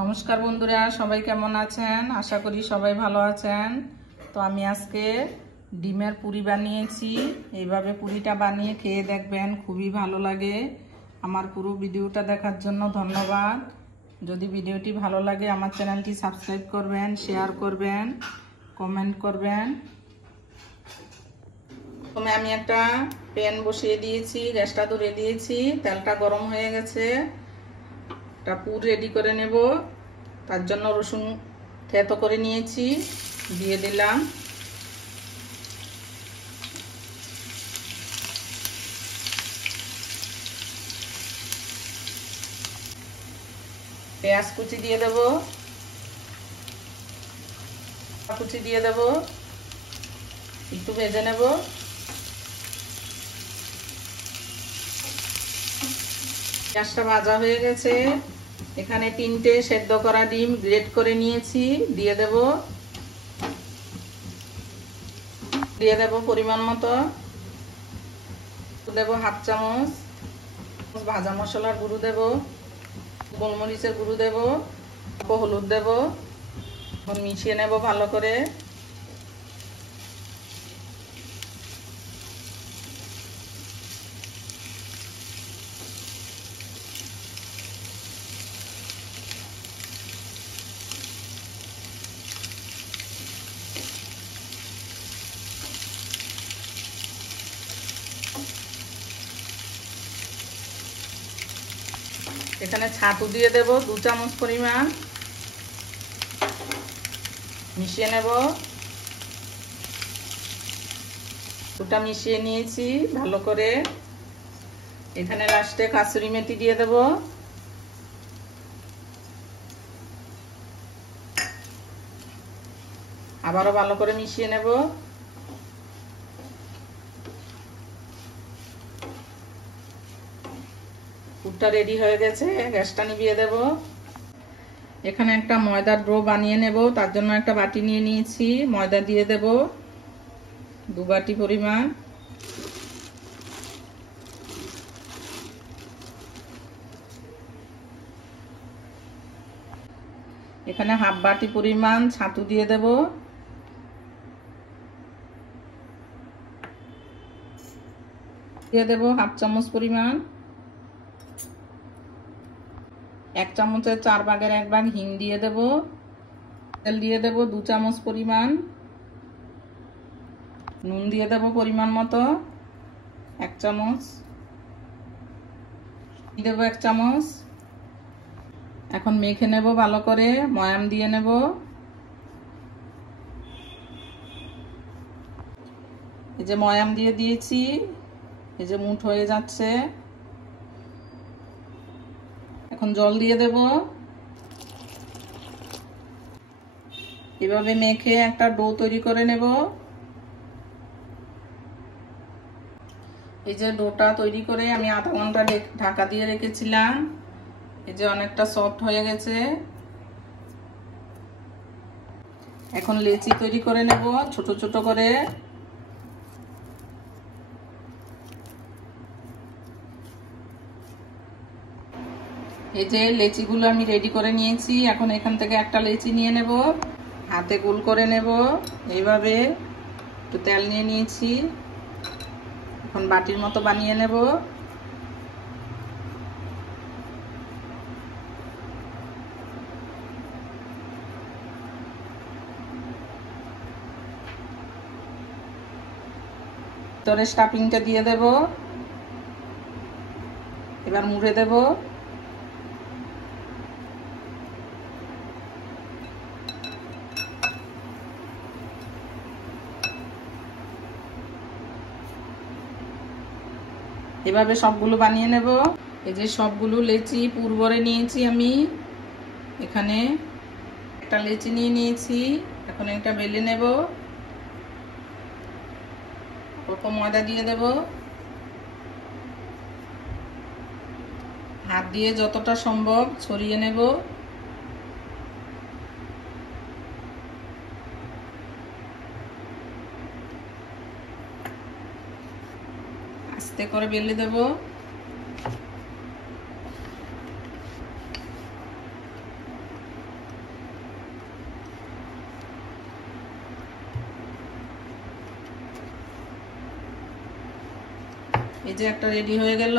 নমস্কার বন্ধুরা, সবাই কেমন আছেন? আশা করি সবাই ভালো আছেন। তো আমি আজকে ডিমের পুরি বানিয়েছি। এইভাবে পুরিটা বানিয়ে খেয়ে দেখবেন, খুবই ভালো লাগে। আমার পুরো ভিডিওটা দেখার জন্য ধন্যবাদ। যদি ভিডিওটি ভালো লাগে আমার চ্যানেলটি সাবস্ক্রাইব করবেন, শেয়ার করবেন, কমেন্ট করবেন। প্রথমে আমি একটা প্যান বসিয়ে দিয়েছি, গ্যাসটা ধরে দিয়েছি, তেলটা গরম হয়ে গেছে। একটা পুর রেডি করে নেব। তার জন্য রসুন থেতো করে নিয়েছি, দিয়ে দিলাম। পেঁয়াজ কুচি দিয়ে দেব, কুচি দিয়ে দেব, একটু ভেজে নেব। পেঁয়াজটা ভাজা হয়ে গেছে। এখানে 3টে সেদ্ধ করা ডিম গ্রেট করে নিয়েছি, দিয়ে দেব। দিয়ে দেব পরিমাণ মতো, দেব হাফ চামচ ভাজা মশলার গুঁড়ো, দেব গোলমরিচের গুঁড়ো, দেব হলুদ, দেব। এখন মিশিয়ে নেব ভালো করে। এখানে ছাতু দিয়ে দেব 2 চামচ পরিমাণ, মিশিয়ে নেব। দুটা মিশিয়ে নিয়েছি ভালো করে। এখানে লাস্টে কাসুরি মেথি দিয়ে দেব। আবারও ভালো করে মিশিয়ে নেব। পুরটা রেডি হয়ে গেছে, গ্যাসটা নিভিয়ে দেব। এখানে একটা ময়দার ডো বানিয়ে নেব। তার জন্য একটা বাটি নিয়ে নিয়েছি, ময়দা দিয়ে দেব 2 বাটি পরিমাণ। এখানে হাফ বাটি পরিমাণ ছাতু দিয়ে দেব। দিয়ে দেব হাফ চামচ পরিমাণ। 1 চামচের 4 ভাগের 1 ভাগ হিং দিয়ে দেব। তেল দিয়ে দেব 2 চামচ পরিমাণ। নুন দিয়ে দেব পরিমাণ মতো 1 চামচ। দিয়ে দেব 1 চামচ। এখন মেখে নেব ভালো করে, ময়াম দিয়ে নেব। এই যে ময়াম দিয়ে দিয়েছি, এই যে মুঠ হয়ে যাচ্ছে। এখন জল দিয়ে দেব। এভাবে মেখে একটা ডো তৈরি করে নেব। এই যে ডোটা তৈরি করে আমি আধা ঘন্টা ঢাকা দিয়ে রেখেছিলাম। এই যে অনেকটা সফট হয়ে গেছে। এখন লেচি তৈরি করে নেব ছোট ছোট করে। এই যে লেচিগুলো আমি রেডি করে নিয়েছি। এখন এখান থেকে একটা লেচি নিয়ে নেব, হাতে গোল করে নেব। এইভাবে একটু তেল নিয়ে নিয়েছি। এখন বাটির মতো বানিয়ে নেব। ভিতরে স্টাফিংটা দিয়ে দেব। এবার মুড়ে দেব। এভাবে সবগুলো বানিয়ে নেব। এই যে সবগুলো লেচি পুর ভরে নিয়েছি আমি। এখানে একটা লেচি নিয়ে নিয়েছি। এখন এটা বেলে নেব। অল্প ময়দা দিয়ে দেব। হাত দিয়ে যতটা সম্ভব ছড়িয়ে নেব। আস্তে করে বেলে দেব। এই যে একটা রেডি হয়ে গেল।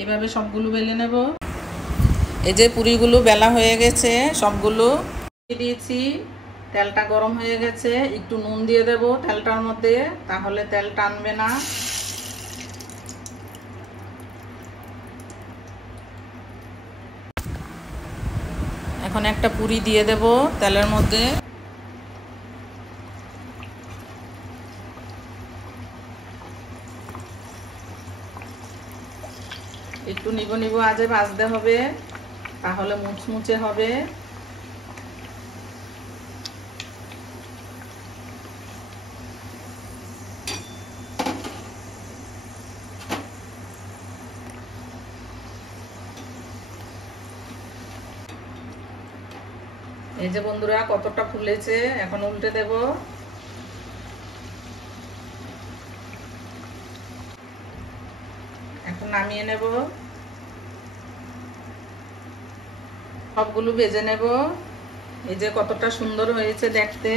এইভাবে সবগুলো বেলে নেব। এই যে পুরিগুলো বেলা হয়ে গেছে সবগুলো দিয়েছি। তেলটা গরম হয়ে গেছে, একটু নুন দিয়ে দেব তেলটার মধ্যে, তাহলে তেল টানবে না। এখন একটা পুরি দিয়ে দেব তেলের মধ্যে। একটু নিবো নিবো আজে ভাজতে হবে, তাহলে মুচমুচে হবে। এই যে বন্ধুরা কতটা ফুলেছে, এখন উল্টে দেব। এখন নামিয়ে নেব। সবগুলো ভেজে নেব। এই যে কতটা সুন্দর হয়েছে দেখতে।